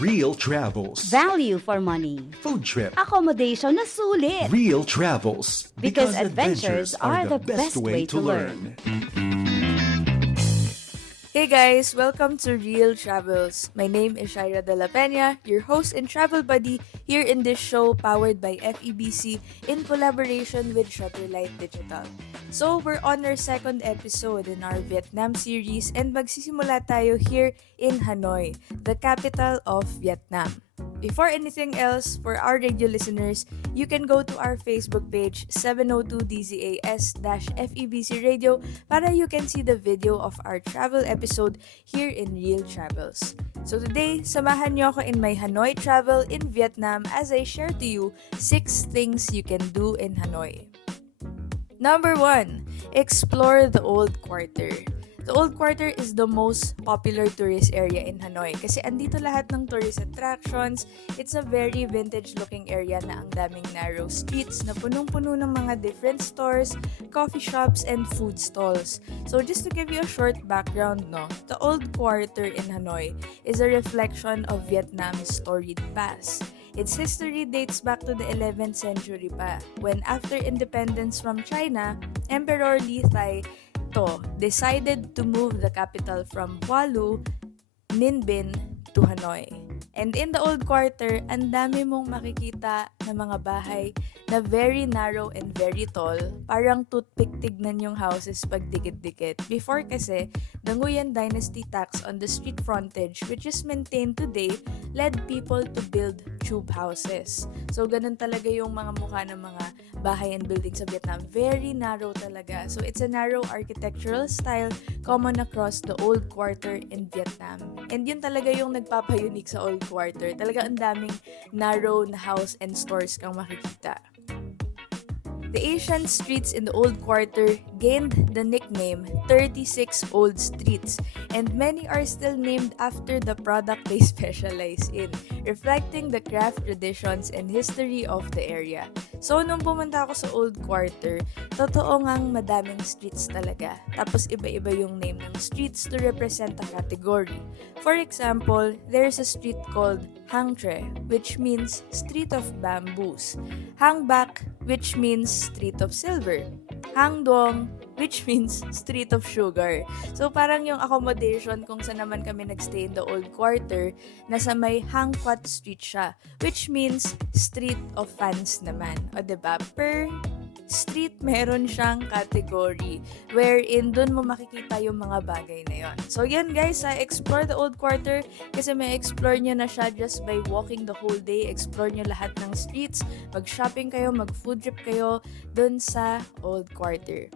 Real Travels. Value for money. Food trip. Accommodation na sulit. Real Travels. Because adventures are the best way to learn. Hey guys, welcome to Real Travels. My name is Shaira De La Peña, your host and travel buddy here in this show powered by FEBC in collaboration with Shutterlight Digital. So, we're on our second episode in our Vietnam series and magsisimula tayo here in Hanoi, the capital of Vietnam. Before anything else, for our radio listeners, you can go to our Facebook page 702DZAS-FEBC Radio para you can see the video of our travel episode here in Real Travels. So today, samahan niyo ako in my Hanoi travel in Vietnam as I share to you 6 things you can do in Hanoi. Number 1, explore the Old Quarter. The Old Quarter is the most popular tourist area in Hanoi kasi andito lahat ng tourist attractions. It's a very vintage-looking area na ang daming narrow streets na punong-puno ng mga different stores, coffee shops, and food stalls. So just to give you a short background, the Old Quarter in Hanoi is a reflection of Vietnam's storied past. Its history dates back to the 11th century pa, when after independence from China, Emperor Li Thai decided to move the capital from Hualu, Ninh Binh, to Hanoi. And in the Old Quarter, ang dami mong makikita na mga bahay na very narrow and very tall. Parang toothpick tignan yung houses pag dikit-dikit. Before kasi, the Nguyen Dynasty tax on the street frontage, which is maintained today, led people to build tube houses. So, ganun talaga yung mga mukha ng mga bahay and buildings sa Vietnam. Very narrow talaga. So, it's a narrow architectural style common across the Old Quarter in Vietnam. And yun talaga yung nagpapayunik sa Old Quarter. Talaga ang daming narrow na house and stores kang makikita. The Asian streets in the Old Quarter gained the nickname 36 Old Streets, and many are still named after the product they specialize in, reflecting the craft traditions and history of the area. So, nung pumunta ako sa Old Quarter, totoo ngang madaming streets talaga. Tapos, iba-iba yung name ng streets to represent a category. For example, there's a street called Hang Tre, which means Street of Bamboos. Hang Bak, which means Street of Silver. Hang Duong, which means Street of Sugar. So parang yung accommodation kung saan naman kami nagstay in the Old Quarter, nasa may Hang Quat Street siya, which means Street of Fans naman. O diba? Per street, meron siyang category wherein dun mo makikita yung mga bagay na yon. So yan guys, explore the Old Quarter kasi may explore nyo na siya just by walking the whole day. Explore nyo lahat ng streets, mag-shopping kayo, mag-food trip kayo dun sa Old Quarter.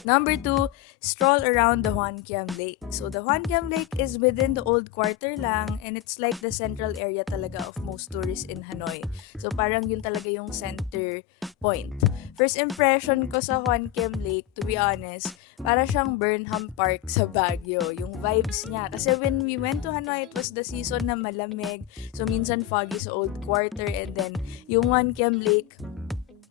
Number 2, stroll around the Hoan Kiem Lake. So the Hoan Kiem Lake is within the Old Quarter lang and it's like the central area talaga of most tourists in Hanoi. So parang yun talaga yung center point. First impression ko sa Hoan Kiem Lake, to be honest, para siyang Burnham Park sa Baguio. Yung vibes niya. Kasi when we went to Hanoi, it was the season na malamig. So minsan foggy sa Old Quarter and then yung Hoan Kiem Lake,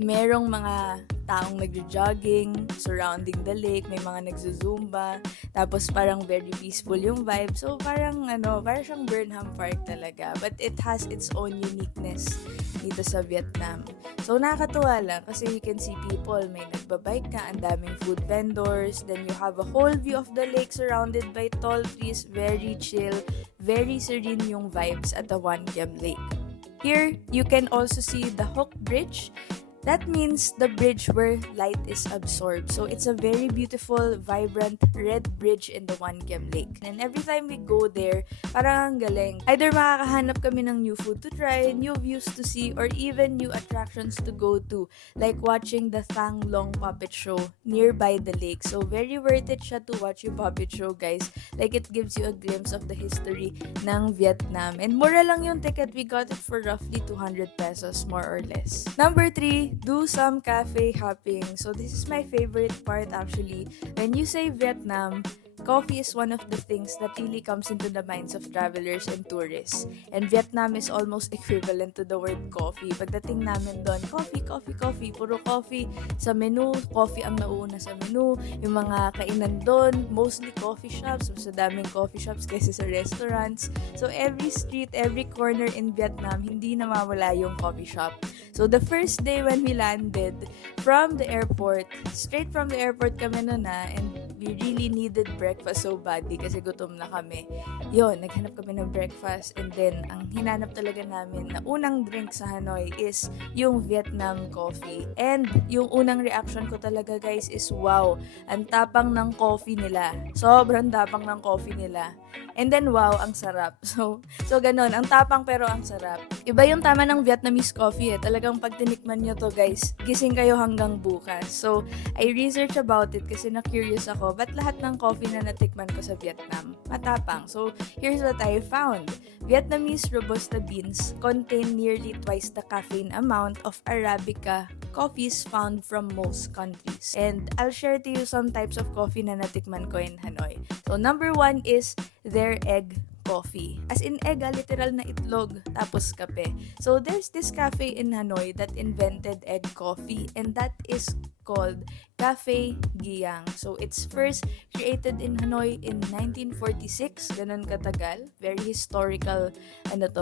merong mga taong nagjo-jogging surrounding the lake, may mga nagzo-zumba, tapos parang very peaceful yung vibe. So parang parang siyang Burnham Park talaga. But it has its own uniqueness dito sa Vietnam. So nakakatuwa lang kasi you can see people, may nagbabike ka, ang daming food vendors, then you have a whole view of the lake surrounded by tall trees, very chill, very serene yung vibes at the Hoan Kiem Lake. Here, you can also see the Hook Bridge. That means the bridge where light is absorbed. So it's a very beautiful, vibrant, red bridge in the Hoan Kiem Lake. And every time we go there, parang ang galing. Either makakahanap kami ng new food to try, new views to see, or even new attractions to go to. Like watching the Thang Long puppet show nearby the lake. So very worth it siya to watch yung puppet show, guys. Like it gives you a glimpse of the history ng Vietnam. And mura lang yung ticket. We got it for roughly 200 pesos, more or less. Number 3, do some cafe hopping. So this is my favorite part actually. When you say Vietnam, coffee is one of the things that really comes into the minds of travelers and tourists. And Vietnam is almost equivalent to the word coffee. Pagdating namin doon, coffee, coffee, coffee. Puro coffee sa menu. Coffee ang nauuna sa menu. Yung mga kainan doon, mostly coffee shops. Mas daming coffee shops kaysa sa restaurants. So every street, every corner in Vietnam, hindi nawawala yung coffee shop. So the first day when we landed from the airport, straight from the airport kami na and we really needed breakfast so badly kasi gutom na kami. Yun, naghanap kami ng breakfast and then ang hinanap talaga namin na unang drink sa Hanoi is yung Vietnam coffee. And yung unang reaction ko talaga guys is wow, ang tapang ng coffee nila. Sobrang tapang ng coffee nila. And then wow, ang sarap. So ganun, ang tapang pero ang sarap. Iba yung tama ng Vietnamese coffee eh. Talagang pag tinikman nyo to guys, gising kayo hanggang bukas. So I researched about it kasi na-curious ako, ba't lahat ng coffee na natikman ko sa Vietnam matapang? So here's what I found. Vietnamese Robusta beans contain nearly twice the caffeine amount of Arabica coffees found from most countries. And I'll share to you some types of coffee na natikman ko in Hanoi. So number 1 is their egg coffee. As in egg, literal na itlog, tapos kape. So there's this cafe in Hanoi that invented egg coffee and that is called Cafe Giang. So it's first created in Hanoi in 1946. Ganun katagal. Very historical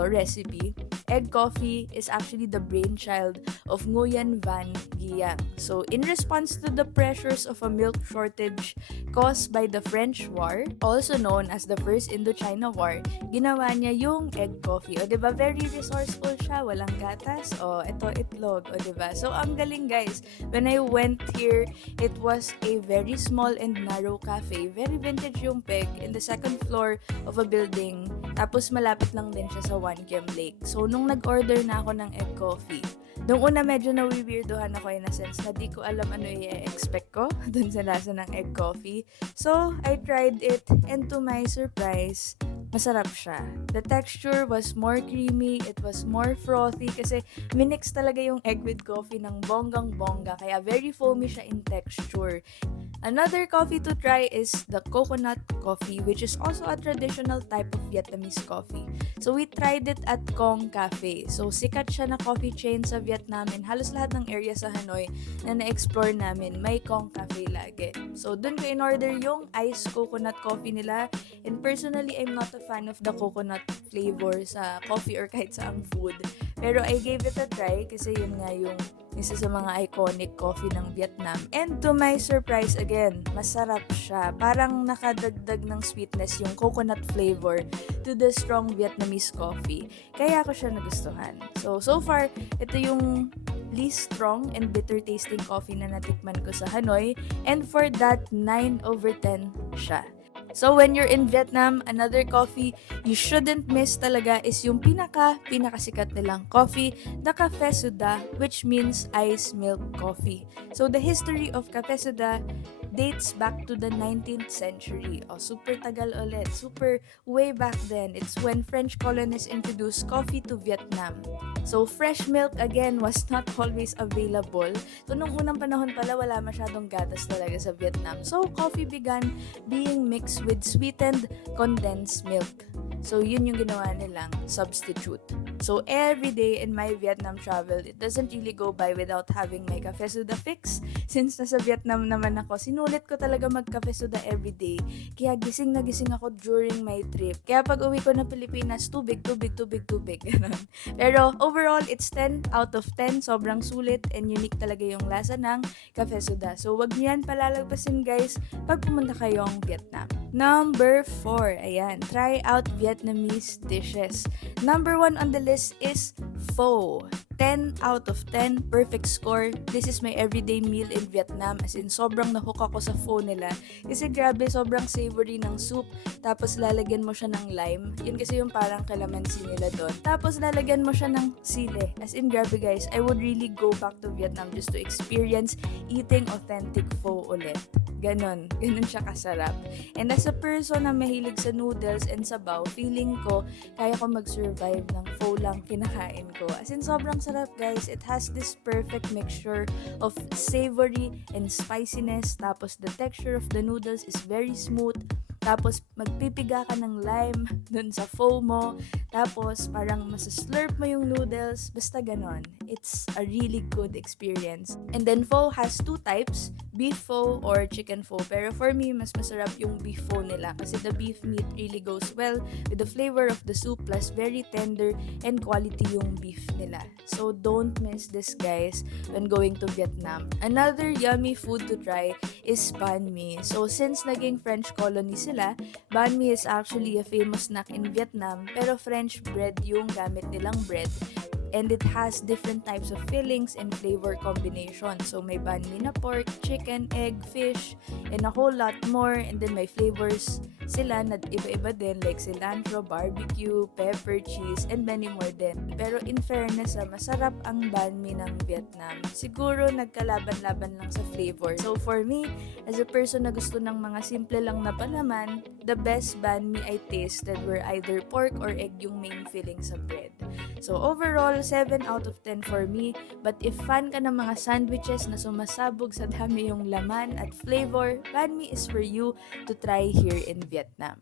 recipe. Egg coffee is actually the brainchild of Nguyen Van Giang. So in response to the pressures of a milk shortage caused by the French War, also known as the First Indochina War, ginawa niya yung egg coffee. O diba, very resourceful siya. Walang gatas. O, ito itlog. O diba? So ang galing guys. When I went here, it was a very small and narrow cafe. Very vintage yung peg in the second floor of a building. Tapos malapit lang din siya sa One Kiem Lake. So nung nag-order na ako ng egg coffee, nung una medyo nawiwirdohan ako in a sense na di ko alam ano i-expect ko dun sa lasa ng egg coffee. So I tried it and to my surprise, masarap siya. The texture was more creamy, it was more frothy kasi minix talaga yung egg with coffee ng bonggang-bongga kaya very foamy siya in texture. Another coffee to try is the coconut coffee, which is also a traditional type of Vietnamese coffee. So we tried it at Kong Cafe. So sikat siya na coffee chain sa Vietnam and halos lahat ng area sa Hanoi na na-explore namin may Kong Cafe lagi. So dun ko in-order yung iced coconut coffee nila and personally I'm not a fan of the coconut flavor sa coffee or kahit sa ang food. Pero I gave it a try kasi yun nga yung isa sa mga iconic coffee ng Vietnam. And to my surprise again, masarap siya. Parang nakadagdag ng sweetness yung coconut flavor to the strong Vietnamese coffee. Kaya ko siya nagustuhan. So far, ito yung least strong and bitter tasting coffee na natikman ko sa Hanoi. And for that, 9/10 siya. So when you're in Vietnam, another coffee you shouldn't miss talaga is yung pinakasikat nilang coffee, the Café Soda, which means ice milk coffee. So the history of Café Soda dates back to the 19th century. Super tagal ulit. Super way back then. It's when French colonists introduced coffee to Vietnam. So fresh milk again was not always available. So nung unang panahon pala wala masyadong gatas talaga sa Vietnam. So coffee began being mixed with sweetened condensed milk. So yun yung ginawa nilang substitute. So every day in my Vietnam travel, it doesn't really go by without having my Café Soda fix. Since nasa Vietnam naman ako, sinulit ko talaga mag-Café Soda every day. Kaya gising na gising ako during my trip. Kaya pag uwi ko na Pilipinas, tubig. Ganun. Pero overall, it's 10 out of 10. Sobrang sulit and unique talaga yung lasa ng Café Soda. So wag niyo yan palalagpasin guys pag pumunta kayong Vietnam. Number 4, ayan, try out Vietnamese dishes. Number 1 on the list is pho. 10 out of 10, perfect score. This is my everyday meal in Vietnam. As in, sobrang nahook ako sa pho nila. Kasi grabe, sobrang savory ng soup. Tapos lalagyan mo siya ng lime. Yun kasi yung parang calamansi nila doon. Tapos lalagyan mo siya ng sili. As in, grabe guys, I would really go back to Vietnam just to experience eating authentic pho ulit. Ganun siya kasarap. And as a person na mahilig sa noodles and sabaw, feeling ko, kaya ko mag-survive ng pho lang kinakain ko. As in, sobrang sarap guys. It has this perfect mixture of savory and spiciness. Tapos the texture of the noodles is very smooth. Tapos, magpipiga ka ng lime dun sa pho mo. Tapos, parang masaslurp mo yung noodles. Basta ganon. It's a really good experience. And then, pho has two types, beef pho or chicken pho. Pero for me, mas masarap yung beef pho nila kasi the beef meat really goes well with the flavor of the soup plus very tender and quality yung beef nila. So, don't miss this, guys, when going to Vietnam. Another yummy food to try is banh mi. So, since naging French colony sila, banh mi is actually a famous snack in Vietnam, pero French bread yung gamit nilang bread. And it has different types of fillings and flavor combinations. So, may banh mi na pork, chicken, egg, fish, and a whole lot more. And then, may flavors sila na iba-iba din like cilantro, barbecue, pepper, cheese, and many more din. Pero in fairness, masarap ang banh mi ng Vietnam. Siguro nagkalaban-laban lang sa flavor. So, for me, as a person na gusto ng mga simple lang na palaman, the best banh mi I tasted were either pork or egg yung main filling sa bread. So, overall, 7 out of 10 for me. But if fan ka ng mga sandwiches na sumasabog sa dami yung laman at flavor, banh mi is for you to try here in Vietnam.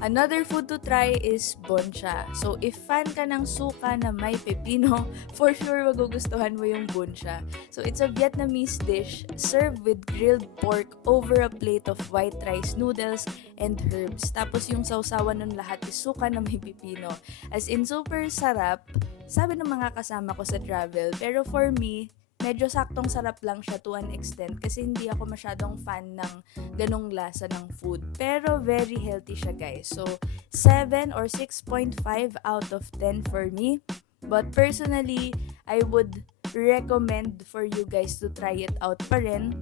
Another food to try is bun cha. So, if fan ka ng suka na may pepino, for sure magugustuhan mo yung bun cha. So, it's a Vietnamese dish served with grilled pork over a plate of white rice noodles and herbs. Tapos yung sausawan nun lahat is suka na may pepino. As in, super sarap. Sabi ng mga kasama ko sa travel. Pero for me, medyo saktong sarap lang siya to an extent kasi hindi ako masyadong fan ng ganong lasa ng food. Pero very healthy siya, guys. So, 7 or 6.5 out of 10 for me. But personally, I would recommend for you guys to try it out pa rin.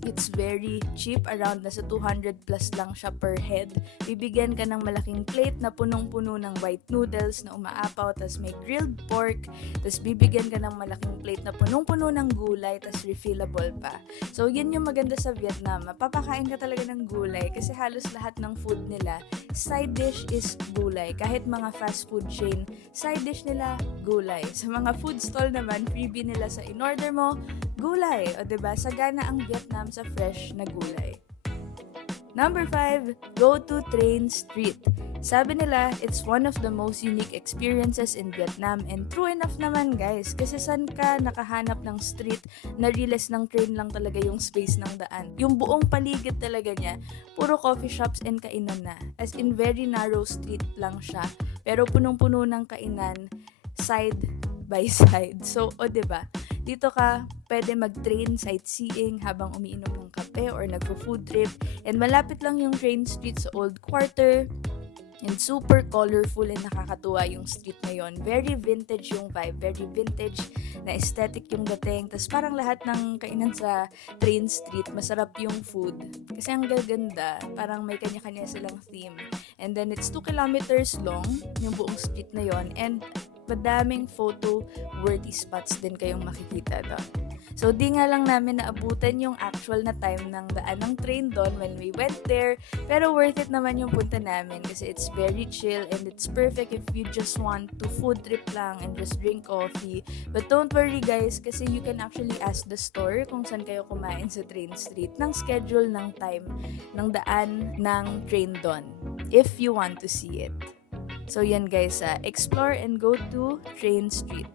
It's very cheap, around nasa 200 plus lang siya per head. Bibigyan ka ng malaking plate na punong-puno ng white noodles na umaapaw, tas may grilled pork, tas bibigyan ka ng malaking plate na punong-puno ng gulay, tas refillable pa. So, yun yung maganda sa Vietnam. Mapapakain ka talaga ng gulay kasi halos lahat ng food nila, side dish is gulay. Kahit mga fast food chain, side dish nila, gulay. Sa mga food stall naman, freebie nila sa in-order mo, gulay. O diba, sagana ang Vietnam sa fresh na gulay. Number 5, go to Train Street. Sabi nila, it's one of the most unique experiences in Vietnam, and true enough naman, guys, kasi saan ka nakahanap ng street na riles ng train lang talaga yung space ng daan. Yung buong paligid talaga niya, puro coffee shops and kainan na. As in, very narrow street lang siya, pero punong-puno ng kainan, side by side. So, o diba, dito ka pwede mag-train sightseeing habang umiinom ng kape or nagpo-food trip, and malapit lang yung Train Street sa Old Quarter. And super colorful and nakakatuwa yung street na yon. Very vintage yung vibe. Very vintage na aesthetic yung dating. Tapos parang lahat ng kainan sa Train Street, masarap yung food. Kasi ang gaganda, parang may kanya-kanya silang theme. And then it's 2 kilometers long, yung buong street na yon. And madaming photo-worthy spots din kayong makikita doon. So, di nga lang namin naabutan yung actual na time ng daan ng train doon when we went there. Pero worth it naman yung punta namin kasi it's very chill and it's perfect if you just want to food trip lang and just drink coffee. But don't worry, guys, kasi you can actually ask the store kung saan kayo kumain sa Train Street ng schedule ng time ng daan ng train doon if you want to see it. So, yan, guys, explore and go to Train Street.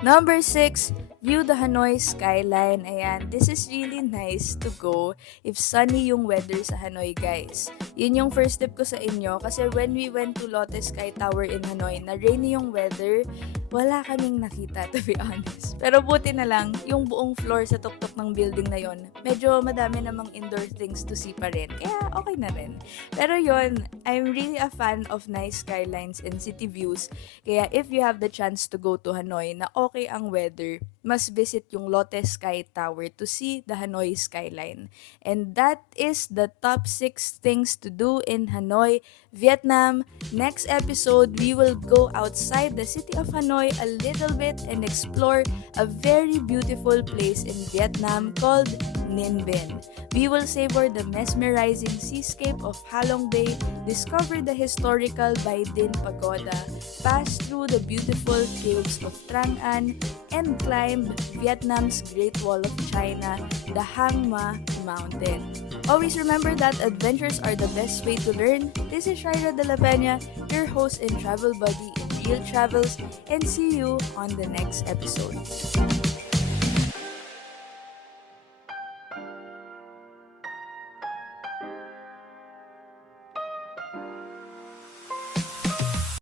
Number 6, view the Hanoi skyline. Ayan, this is really nice to go if sunny yung weather sa Hanoi, guys. Yun yung first tip ko sa inyo kasi when we went to Lotte Sky Tower in Hanoi, na rainy yung weather, wala kaming nakita, to be honest. Pero buti na lang, yung buong floor sa tuktok ng building na yon, medyo madami namang indoor things to see pa rin. Kaya okay na rin. Pero yon, I'm really a fan of nice skylines and city views. Kaya if you have the chance to go to Hanoi na okay ang weather, must visit yung Lotte Sky Tower to see the Hanoi skyline. And that is the top 6 things to do in Hanoi, Vietnam. Next episode, we will go outside the city of Hanoi Hanoi a little bit and explore a very beautiful place in Vietnam called Ninh Binh. We will savor the mesmerizing seascape of Halong Bay, discover the historical Bai Dinh Pagoda, pass through the beautiful caves of Trang An, and climb Vietnam's Great Wall of China, the Hang Ma Mountain. Always remember that adventures are the best way to learn. This is Shaira De La Peña, your host and travel buddy in Real Travels, and see you on the next episode.